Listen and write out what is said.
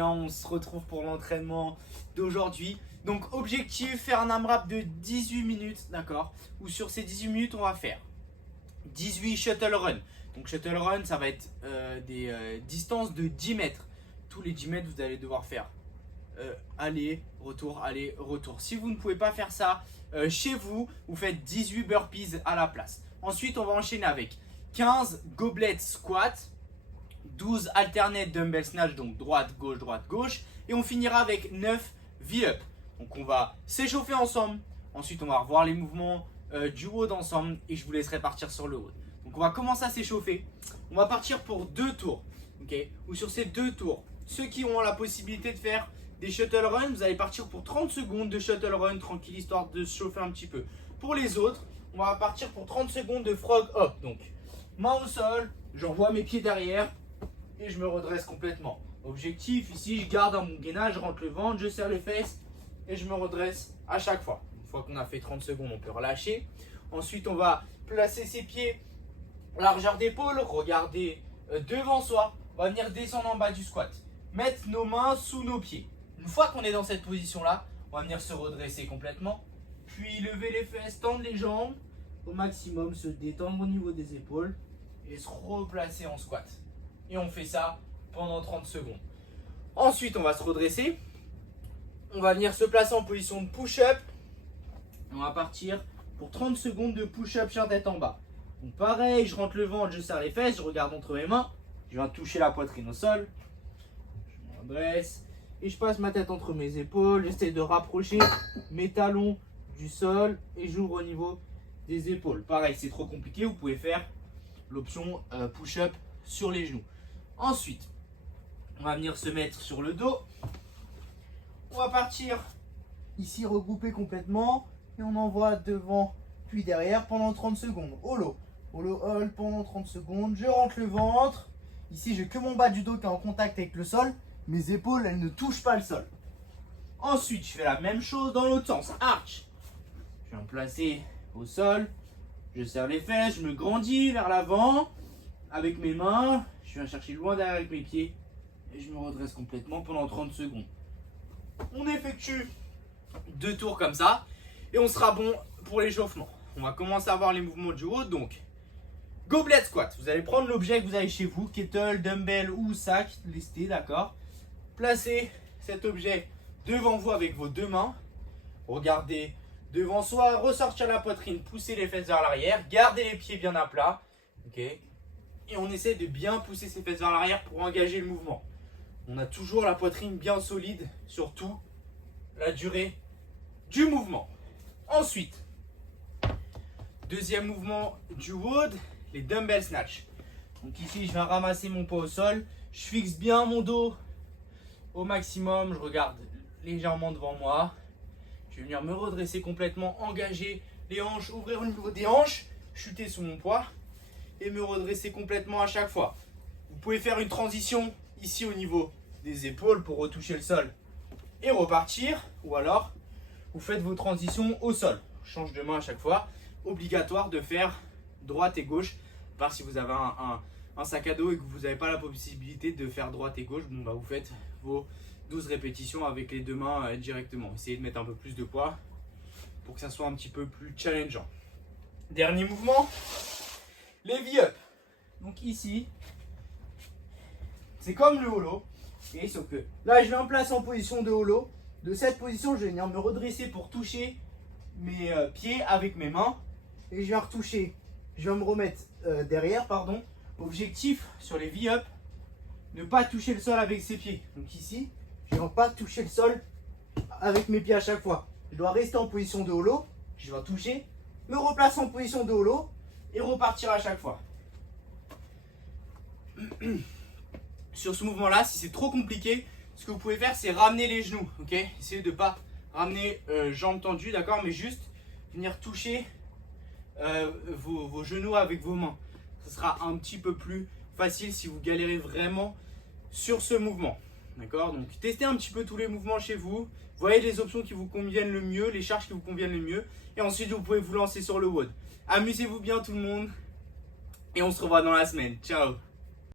On se retrouve pour l'entraînement d'aujourd'hui. Donc objectif, faire un AMRAP de 18 minutes, d'accord. Où sur ces 18 minutes, on va faire 18 shuttle run. Donc shuttle run, ça va être des distances de 10 mètres. Tous les 10 mètres, vous allez devoir faire aller, retour, aller, retour. Si vous ne pouvez pas faire ça chez vous, vous faites 18 burpees à la place. Ensuite, on va enchaîner avec 15 goblet squat, 12 alternate dumbbell snatch, donc droite, gauche. Et on finira avec 9 V-up. Donc on va s'échauffer ensemble. Ensuite, on va revoir les mouvements du WOD ensemble. Et je vous laisserai partir sur le WOD. Donc on va commencer à s'échauffer. On va partir pour 2 tours. Okay, ou sur ces 2 tours, ceux qui ont la possibilité de faire des shuttle run, vous allez partir pour 30 secondes de shuttle run tranquille, histoire de se chauffer un petit peu. Pour les autres, on va partir pour 30 secondes de frog hop. Donc main au sol, j'envoie mes pieds derrière et je me redresse complètement. Objectif, ici je garde mon gainage, je rentre le ventre, je serre les fesses et je me redresse à chaque fois. Une fois qu'on a fait 30 secondes, on peut relâcher. Ensuite, on va placer ses pieds largeur d'épaule, regarder devant soi. On va venir descendre en bas du squat. Mettre nos mains sous nos pieds. Une fois qu'on est dans cette position-là, on va venir se redresser complètement. Puis lever les fesses, tendre les jambes au maximum, se détendre au niveau des épaules et se replacer en squat. Et on fait ça pendant 30 secondes. Ensuite, on va se redresser. On va venir se placer en position de push-up. On va partir pour 30 secondes de push-up chien tête en bas. Donc pareil, je rentre le ventre, je serre les fesses, je regarde entre mes mains. Je viens toucher la poitrine au sol. Je me redresse. Et je passe ma tête entre mes épaules. J'essaie de rapprocher mes talons du sol. Et j'ouvre au niveau des épaules. Pareil, c'est trop compliqué. Vous pouvez faire l'option push-up sur les genoux. Ensuite, on va venir se mettre sur le dos. On va partir ici regrouper complètement. Et on envoie devant puis derrière pendant 30 secondes. Holo. Holo hold pendant 30 secondes. Je rentre le ventre. Ici, j'ai que mon bas du dos qui est en contact avec le sol. Mes épaules, elles ne touchent pas le sol. Ensuite, je fais la même chose dans l'autre sens. Arch. Je viens me placer au sol. Je serre les fesses. Je me grandis vers l'avant avec mes mains. Je viens chercher loin derrière avec mes pieds. Et je me redresse complètement pendant 30 secondes. On effectue 2 tours comme ça. Et on sera bon pour l'échauffement. On va commencer à voir les mouvements du haut. Donc, goblet squat. Vous allez prendre l'objet que vous avez chez vous, kettle, dumbbell ou sac, lesté, d'accord. Placez cet objet devant vous avec vos 2 mains. Regardez devant soi, ressortir la poitrine, pousser les fesses vers l'arrière, gardez les pieds bien à plat. Ok. Et on essaie de bien pousser ses fesses vers l'arrière pour engager le mouvement. On a toujours la poitrine bien solide, surtout la durée du mouvement. Ensuite, deuxième mouvement du WOD, les dumbbell snatch. Donc ici, je viens ramasser mon poids au sol. Je fixe bien mon dos au maximum. Je regarde légèrement devant moi. Je vais venir me redresser complètement, engager les hanches, ouvrir au niveau des hanches, chuter sous mon poids et me redresser complètement à chaque fois. Vous pouvez faire une transition ici au niveau des épaules pour retoucher le sol et repartir. Ou alors, vous faites vos transitions au sol. Je change de main à chaque fois. Obligatoire de faire droite et gauche. À part si vous avez un sac à dos et que vous n'avez pas la possibilité de faire droite et gauche, bon, bah, vous faites vos 12 répétitions avec les 2 mains directement. Essayez de mettre un peu plus de poids pour que ça soit un petit peu plus challengeant. Dernier mouvement, les V-up. Donc ici, c'est comme le holo. Et sauf que là, je vais en place en position de holo. De cette position, je vais venir me redresser pour toucher mes pieds avec mes mains. Et je vais retoucher. Je vais me remettre derrière, pardon. Objectif sur les V-up, ne pas toucher le sol avec ses pieds. Donc ici, je ne vais pas toucher le sol avec mes pieds à chaque fois. Je dois rester en position de holo. Je vais toucher, me replacer en position de holo et repartir à chaque fois. Sur ce mouvement-là, si c'est trop compliqué, ce que vous pouvez faire, c'est ramener les genoux. Ok, essayez de ne pas ramener jambes tendues, d'accord, mais juste venir toucher vos genoux avec vos mains. Ce sera un petit peu plus facile si vous galérez vraiment sur ce mouvement. D'accord. Donc testez un petit peu tous les mouvements chez vous. Voyez les options qui vous conviennent le mieux, les charges qui vous conviennent le mieux. Et ensuite, vous pouvez vous lancer sur le WOD. Amusez-vous bien tout le monde. Et on se revoit dans la semaine. Ciao.